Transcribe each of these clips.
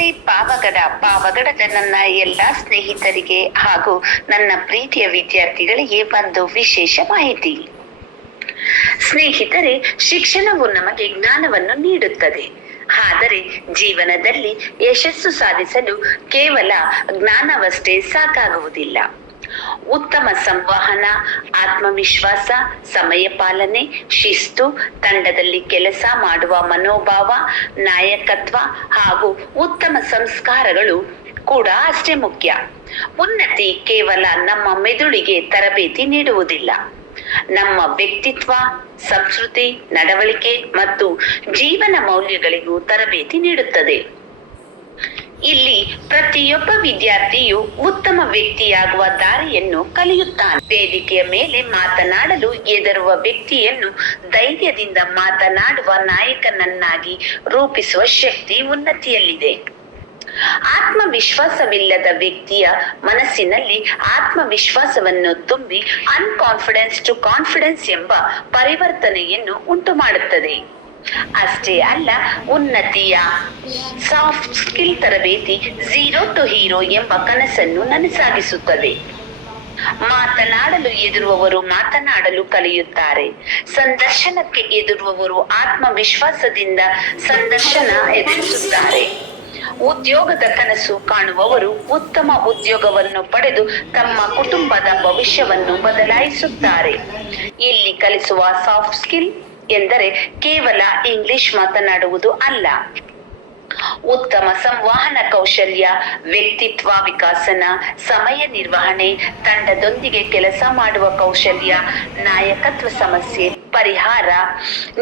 ನಮಸ್ತೆ ಪಾವಗಡದ ನನ್ನ ಎಲ್ಲಾ ಸ್ನೇಹಿತರಿಗೆ ಹಾಗೂ ನನ್ನ ಪ್ರೀತಿಯ ವಿದ್ಯಾರ್ಥಿಗಳಿಗೆ ಒಂದು ವಿಶೇಷ ಮಾಹಿತಿ. ಸ್ನೇಹಿತರೆ, ಶಿಕ್ಷಣವು ನಮಗೆ ಜ್ಞಾನವನ್ನು ನೀಡುತ್ತದೆ. ಆದರೆ ಜೀವನದಲ್ಲಿ ಯಶಸ್ಸು ಸಾಧಿಸಲು ಕೇವಲ ಜ್ಞಾನವಷ್ಟೇ ಸಾಕಾಗುವುದಿಲ್ಲ. ಉತ್ತಮ ಸಂವಹನ, ಆತ್ಮವಿಶ್ವಾಸ, ಸಮಯ ಪಾಲನೆ, ಶಿಸ್ತು, ತಂಡದಲ್ಲಿ ಕೆಲಸ ಮಾಡುವ ಮನೋಭಾವ, ನಾಯಕತ್ವ ಹಾಗೂ ಉತ್ತಮ ಸಂಸ್ಕಾರಗಳು ಕೂಡ ಅಷ್ಟೇ ಮುಖ್ಯ. ಉನ್ನತಿ ಕೇವಲ ನಮ್ಮ ಮೆದುಳಿಗೆ ತರಬೇತಿ ನೀಡುವುದಿಲ್ಲ, ನಮ್ಮ ವ್ಯಕ್ತಿತ್ವ, ಸಂಸ್ಕೃತಿ, ನಡವಳಿಕೆ ಮತ್ತು ಜೀವನ ಮೌಲ್ಯಗಳಿಗೂ ತರಬೇತಿ ನೀಡುತ್ತದೆ. ಇಲ್ಲಿ ಪ್ರತಿಯೊಬ್ಬ ವಿದ್ಯಾರ್ಥಿಯು ಉತ್ತಮ ವ್ಯಕ್ತಿಯಾಗುವ ದಾರಿಯನ್ನು ಕಲಿಯುತ್ತಾನೆ. ವೇದಿಕೆಯ ಮೇಲೆ ಮಾತನಾಡಲು ಹೆದರುವ ವ್ಯಕ್ತಿಯನ್ನು ಧೈರ್ಯದಿಂದ ಮಾತನಾಡುವ ನಾಯಕನನ್ನಾಗಿ ರೂಪಿಸುವ ಶಕ್ತಿ ಉನ್ನತಿಯಲ್ಲಿದೆ. ಆತ್ಮವಿಶ್ವಾಸವಿಲ್ಲದ ವ್ಯಕ್ತಿಯ ಮನಸ್ಸಿನಲ್ಲಿ ಆತ್ಮವಿಶ್ವಾಸವನ್ನು ತುಂಬಿ ಅನ್ಕಾನ್ಫಿಡೆನ್ಸ್ ಟು ಕಾನ್ಫಿಡೆನ್ಸ್ ಎಂಬ ಪರಿವರ್ತನೆಯನ್ನು ಉಂಟು ಮಾಡುತ್ತದೆ. ಅಷ್ಟೇ ಅಲ್ಲ, ಉನ್ನತಿಯ ಸಾಫ್ಟ್ ಸ್ಕಿಲ್ ತರಬೇತಿ ಝೀರೋ ಟು ಹೀರೋ ಎಂಬ ಕನಸನ್ನು ನನಸಾಗಿಸುತ್ತದೆ. ಮಾತನಾಡಲು ಹೆದರುವವರು ಮಾತನಾಡಲು ಕಲಿಯುತ್ತಾರೆ. ಸಂದರ್ಶನಕ್ಕೆ ಹೆದರುವವರು ಆತ್ಮವಿಶ್ವಾಸದಿಂದ ಸಂದರ್ಶನ ಎದುರಿಸುತ್ತಾರೆ. ಉದ್ಯೋಗದ ಕನಸು ಕಾಣುವವರು ಉತ್ತಮ ಉದ್ಯೋಗವನ್ನು ಪಡೆದು ತಮ್ಮ ಕುಟುಂಬದ ಭವಿಷ್ಯವನ್ನು ಬದಲಾಯಿಸುತ್ತಾರೆ. ಇಲ್ಲಿ ಕಲಿಸುವ ಸಾಫ್ಟ್ ಸ್ಕಿಲ್ ಎಂದರೆ ಕೇವಲ ಇಂಗ್ಲಿಷ್ ಮಾತನಾಡುವುದು ಅಲ್ಲ. ಉತ್ತಮ ಸಂವಹನ ಕೌಶಲ್ಯ, ವ್ಯಕ್ತಿತ್ವ ವಿಕಸನ, ಸಮಯ ನಿರ್ವಹಣೆ, ತಂಡದೊಂದಿಗೆ ಕೆಲಸ ಮಾಡುವ ಕೌಶಲ್ಯ, ನಾಯಕತ್ವ, ಸಮಸ್ಯೆ ಪರಿಹಾರ,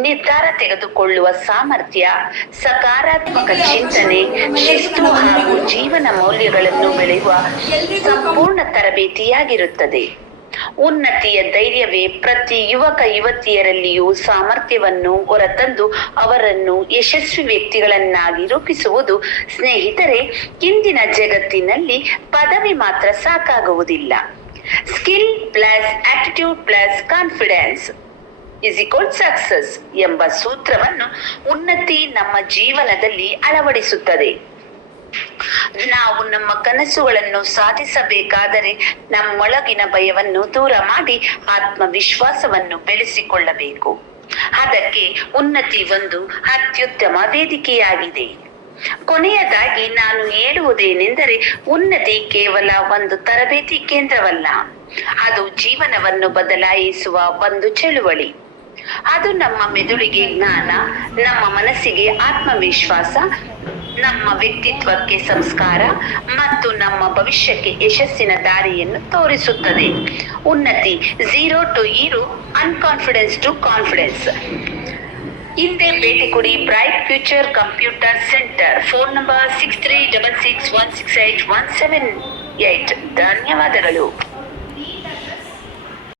ನಿರ್ಧಾರ ತೆಗೆದುಕೊಳ್ಳುವ ಸಾಮರ್ಥ್ಯ, ಸಕಾರಾತ್ಮಕ ಚಿಂತನೆ, ಶಿಸ್ತು ಹಾಗೂ ಜೀವನ ಮೌಲ್ಯಗಳನ್ನು ಬೆಳೆಯುವ ಸಂಪೂರ್ಣ ತರಬೇತಿಯಾಗಿರುತ್ತದೆ. ಉನ್ನತಿಯ ಧೈರ್ಯವೇ ಪ್ರತಿ ಯುವಕ ಯುವತಿಯರಲ್ಲಿಯೂ ಸಾಮರ್ಥ್ಯವನ್ನು ಹೊರತಂದು ಅವರನ್ನು ಯಶಸ್ವಿ ವ್ಯಕ್ತಿಗಳನ್ನಾಗಿ ರೂಪಿಸುವುದು. ಸ್ನೇಹಿತರೆ, ಇಂದಿನ ಜಗತ್ತಿನಲ್ಲಿ ಪದವಿ ಮಾತ್ರ ಸಾಕಾಗುವುದಿಲ್ಲ. Skill plus attitude plus confidence is equal success ಎಂಬ ಸೂತ್ರವನ್ನು ಉನ್ನತಿ ನಮ್ಮ ಜೀವನದಲ್ಲಿ ಅಳವಡಿಸುತ್ತದೆ. ನಾವು ನಮ್ಮ ಕನಸುಗಳನ್ನು ಸಾಧಿಸಬೇಕಾದರೆ ನಮ್ಮೊಳಗಿನ ಭಯವನ್ನು ದೂರ ಮಾಡಿ ಆತ್ಮವಿಶ್ವಾಸವನ್ನು ಬೆಳೆಸಿಕೊಳ್ಳಬೇಕು. ಅದಕ್ಕೆ ಉನ್ನತಿ ಒಂದು ಅತ್ಯುತ್ತಮ ವೇದಿಕೆಯಾಗಿದೆ. ಕೊನೆಯದಾಗಿ ನಾನು ಹೇಳುವುದೇನೆಂದರೆ, ಉನ್ನತಿ ಕೇವಲ ಒಂದು ತರಬೇತಿ ಕೇಂದ್ರವಲ್ಲ, ಅದು ಜೀವನವನ್ನು ಬದಲಾಯಿಸುವ ಒಂದು ಚಳುವಳಿ. ಅದು ನಮ್ಮ ಮೆದುಳಿಗೆ ಜ್ಞಾನ, ನಮ್ಮ ಮನಸ್ಸಿಗೆ ಆತ್ಮವಿಶ್ವಾಸ, ನಮ್ಮ ವ್ಯಕ್ತಿತ್ವಕ್ಕೆ ಸಂಸ್ಕಾರ ಮತ್ತು ನಮ್ಮ ಭವಿಷ್ಯಕ್ಕೆ ಯಶಸ್ಸಿನ ದಾರಿಯನ್ನು ತೋರಿಸುತ್ತದೆ. ಉನ್ನತಿ zero to hero, unconfidence to confidence. ಹಿಂದೆ ಭೇಟಿ ಕೊಡಿ bright future computer centre. Phone number 6366168178. ಧನ್ಯವಾದಗಳು.